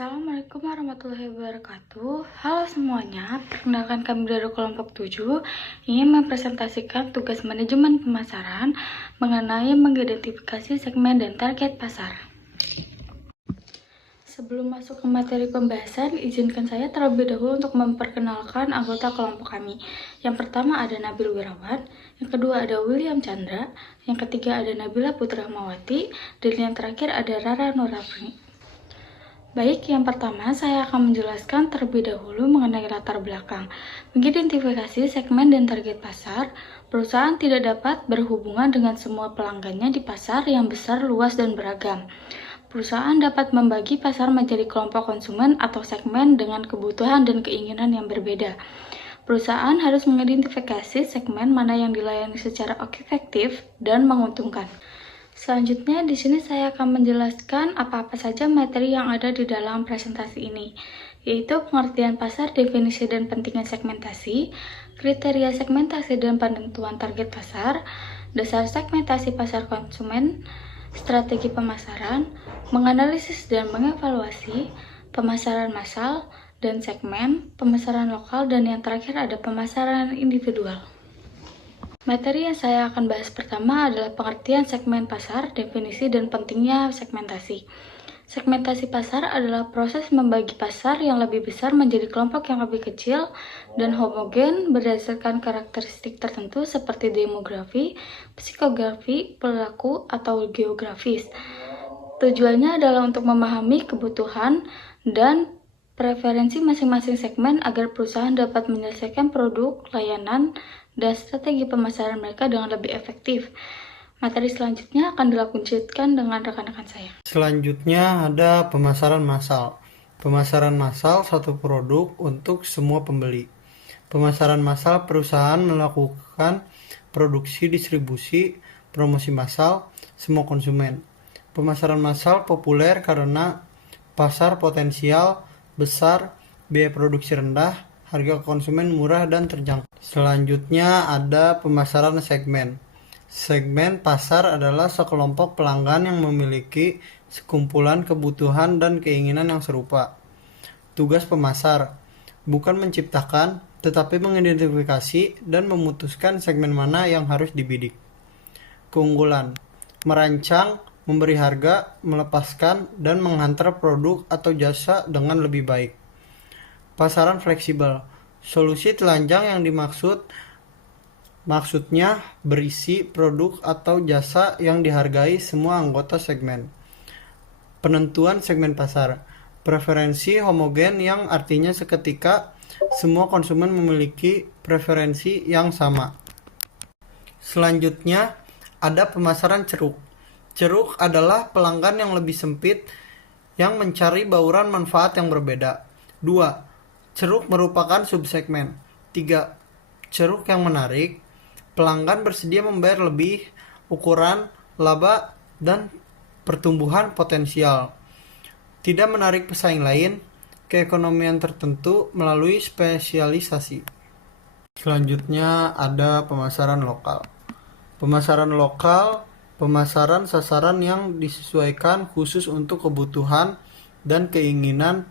Assalamualaikum warahmatullahi wabarakatuh. Halo semuanya, perkenalkan kami dari kelompok 7 ingin mempresentasikan tugas manajemen pemasaran mengenai mengidentifikasi segmen dan target pasar. Sebelum masuk ke materi pembahasan, izinkan saya terlebih dahulu untuk memperkenalkan anggota kelompok kami. Yang pertama ada Nabil Wirawan, yang kedua ada William Chandra, yang ketiga ada Nabila Putramawati, dan yang terakhir ada Rara Nurafni. Baik, yang pertama saya akan menjelaskan terlebih dahulu mengenai latar belakang. Mengidentifikasi segmen dan target pasar, perusahaan tidak dapat berhubungan dengan semua pelanggannya di pasar yang besar, luas, dan beragam. Perusahaan dapat membagi pasar menjadi kelompok konsumen atau segmen dengan kebutuhan dan keinginan yang berbeda. Perusahaan harus mengidentifikasi segmen mana yang dilayani secara efektif dan menguntungkan. Selanjutnya, di sini saya akan menjelaskan apa-apa saja materi yang ada di dalam presentasi ini, yaitu pengertian pasar, definisi dan pentingnya segmentasi, kriteria segmentasi dan penentuan target pasar, dasar segmentasi pasar konsumen, strategi pemasaran, menganalisis dan mengevaluasi, pemasaran massal dan segmen, pemasaran lokal, dan yang terakhir ada pemasaran individual. Materi yang saya akan bahas pertama adalah pengertian segmen pasar, definisi, dan pentingnya segmentasi. Segmentasi pasar adalah proses membagi pasar yang lebih besar menjadi kelompok yang lebih kecil dan homogen berdasarkan karakteristik tertentu seperti demografi, psikografi, perilaku, atau geografis. Tujuannya adalah untuk memahami kebutuhan dan preferensi masing-masing segmen agar perusahaan dapat menyelesaikan produk, layanan, dan strategi pemasaran mereka dengan lebih efektif. Materi selanjutnya akan dilanjutkan dengan rekan-rekan saya. Selanjutnya ada pemasaran massal. Pemasaran massal satu produk untuk semua pembeli. Pemasaran massal perusahaan melakukan produksi, distribusi, promosi massal semua konsumen. Pemasaran massal populer karena pasar potensial besar, biaya produksi rendah, harga konsumen murah dan terjangkau. Selanjutnya ada pemasaran segmen. Segmen pasar adalah sekelompok pelanggan yang memiliki sekumpulan kebutuhan dan keinginan yang serupa. Tugas pemasar bukan menciptakan, tetapi mengidentifikasi dan memutuskan segmen mana yang harus dibidik. Keunggulan: merancang, memberi harga, melepaskan, dan menghantar produk atau jasa dengan lebih baik. Pasaran fleksibel. Solusi telanjang yang maksudnya berisi produk atau jasa yang dihargai semua anggota segmen. Penentuan segmen pasar. Preferensi homogen yang artinya seketika semua konsumen memiliki preferensi yang sama. Selanjutnya ada pemasaran ceruk. Ceruk adalah pelanggan yang lebih sempit yang mencari bauran manfaat yang berbeda. 2. Ceruk merupakan subsegmen. 3. Ceruk yang menarik. Pelanggan bersedia membayar lebih, ukuran, laba, dan pertumbuhan potensial. Tidak menarik pesaing lain, keekonomian tertentu melalui spesialisasi. Selanjutnya ada pemasaran lokal. Pemasaran lokal, pemasaran sasaran yang disesuaikan khusus untuk kebutuhan dan keinginan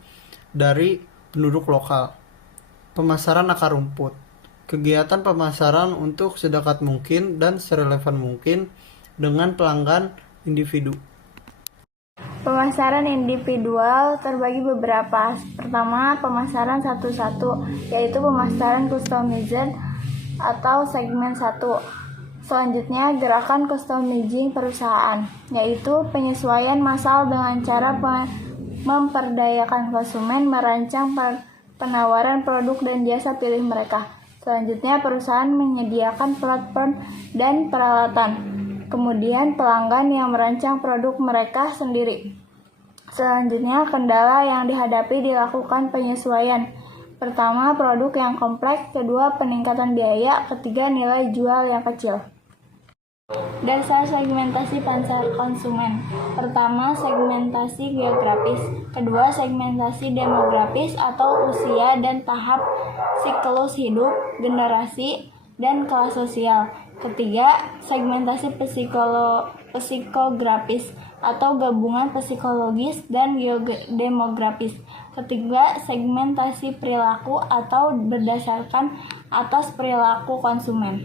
dari penduduk lokal. Pemasaran akar rumput. Kegiatan pemasaran untuk sedekat mungkin dan serelevan mungkin dengan pelanggan individu. Pemasaran individual terbagi beberapa. Pertama, pemasaran satu-satu, yaitu pemasaran customized atau segmen 1. Selanjutnya, gerakan customizing perusahaan, yaitu penyesuaian massal dengan cara memperdayakan konsumen merancang penawaran produk dan jasa pilih mereka. Selanjutnya, perusahaan menyediakan platform dan peralatan. Kemudian, pelanggan yang merancang produk mereka sendiri. Selanjutnya, kendala yang dihadapi dilakukan penyesuaian. Pertama, produk yang kompleks. Kedua, peningkatan biaya. Ketiga, nilai jual yang kecil. Dasar segmentasi pasar konsumen. Pertama, segmentasi geografis. Kedua, segmentasi demografis atau usia dan tahap siklus hidup, generasi, dan kelas sosial. Ketiga, segmentasi psikografis atau gabungan psikologis dan demografis. Ketiga, segmentasi perilaku atau berdasarkan atas perilaku konsumen.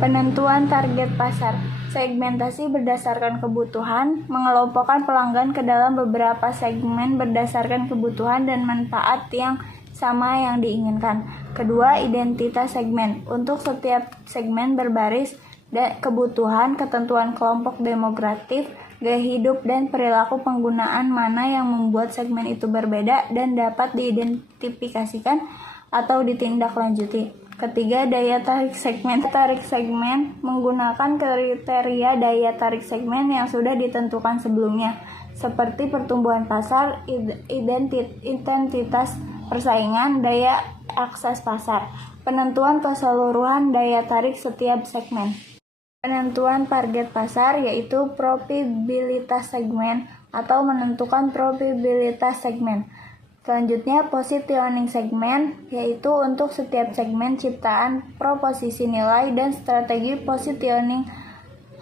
Penentuan target pasar. Segmentasi berdasarkan kebutuhan, mengelompokkan pelanggan ke dalam beberapa segmen berdasarkan kebutuhan dan manfaat yang sama yang diinginkan. Kedua, identitas segmen. Untuk setiap segmen berbaris dan kebutuhan, ketentuan kelompok demografis, gaya hidup, dan perilaku penggunaan mana yang membuat segmen itu berbeda dan dapat diidentifikasikan atau ditindaklanjuti. Ketiga, daya tarik segmen. Tarik segmen menggunakan kriteria daya tarik segmen yang sudah ditentukan sebelumnya, seperti pertumbuhan pasar, intensitas persaingan, daya akses pasar. Penentuan keseluruhan daya tarik setiap segmen. Penentuan target pasar yaitu probabilitas segmen atau menentukan probabilitas segmen. Selanjutnya, positioning segmen, yaitu untuk setiap segmen ciptaan proposisi nilai dan strategi positioning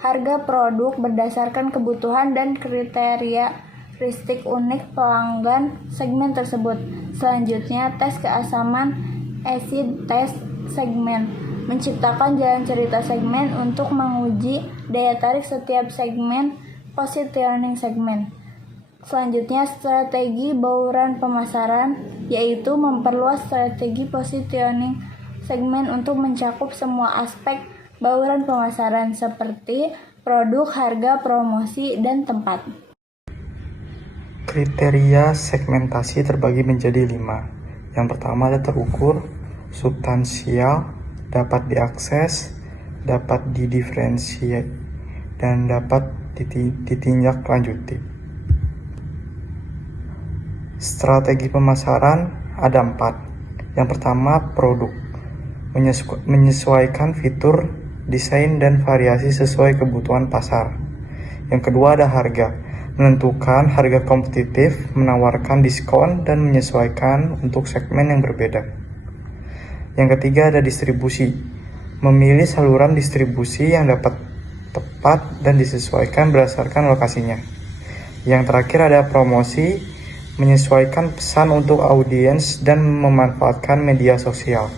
harga produk berdasarkan kebutuhan dan kriteria-karakteristik unik pelanggan segmen tersebut. Selanjutnya, tes keasaman acid test segmen, menciptakan jalan cerita segmen untuk menguji daya tarik setiap segmen positioning segmen. Selanjutnya, strategi bauran pemasaran, yaitu memperluas strategi positioning segmen untuk mencakup semua aspek bauran pemasaran seperti produk, harga, promosi, dan tempat. Kriteria segmentasi terbagi menjadi 5. Yang pertama ada terukur, substansial, dapat diakses, dapat didiferensiasi, dan dapat ditindaklanjuti. Strategi pemasaran ada 4. Yang pertama, produk. Menyesuaikan fitur, desain, dan variasi sesuai kebutuhan pasar. Yang kedua ada harga. Menentukan harga kompetitif, menawarkan diskon, dan menyesuaikan untuk segmen yang berbeda. Yang ketiga ada distribusi. Memilih saluran distribusi yang dapat tepat dan disesuaikan berdasarkan lokasinya. Yang terakhir ada promosi. Menyesuaikan pesan untuk audiens dan memanfaatkan media sosial.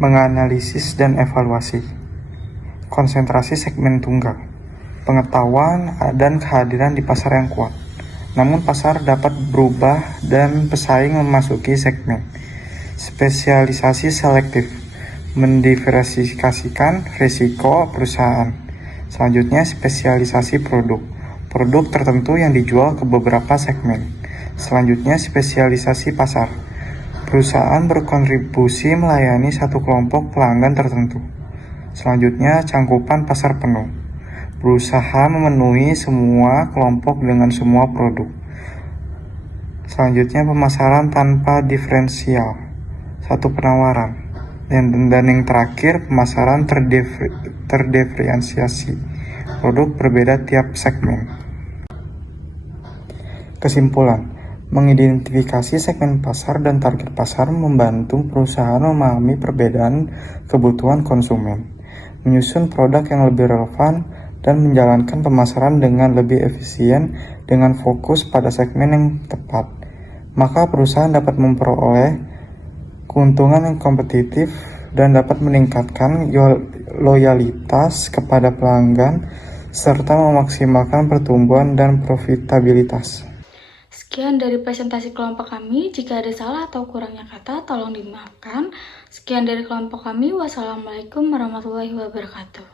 Menganalisis dan evaluasi. Konsentrasi segmen tunggal. Pengetahuan dan kehadiran di pasar yang kuat. Namun pasar dapat berubah dan pesaing memasuki segmen. Spesialisasi selektif. Mendiversifikasikan risiko perusahaan. Selanjutnya, spesialisasi produk. Produk tertentu yang dijual ke beberapa segmen. Selanjutnya, spesialisasi pasar. Perusahaan berkontribusi melayani satu kelompok pelanggan tertentu. Selanjutnya, cangkupan pasar penuh. Berusaha memenuhi semua kelompok dengan semua produk. Selanjutnya, pemasaran tanpa diferensial. Satu penawaran. Dan yang terakhir, pemasaran terdiferensiasi. Produk berbeda tiap segmen. Kesimpulan, mengidentifikasi segmen pasar dan target pasar membantu perusahaan memahami perbedaan kebutuhan konsumen, menyusun produk yang lebih relevan, dan menjalankan pemasaran dengan lebih efisien dengan fokus pada segmen yang tepat. Maka perusahaan dapat memperoleh keuntungan yang kompetitif dan dapat meningkatkan loyalitas kepada pelanggan serta memaksimalkan pertumbuhan dan profitabilitas. Sekian dari presentasi kelompok kami. Jika ada salah atau kurangnya kata, tolong dimaafkan. Sekian dari kelompok kami. Wassalamualaikum warahmatullahi wabarakatuh.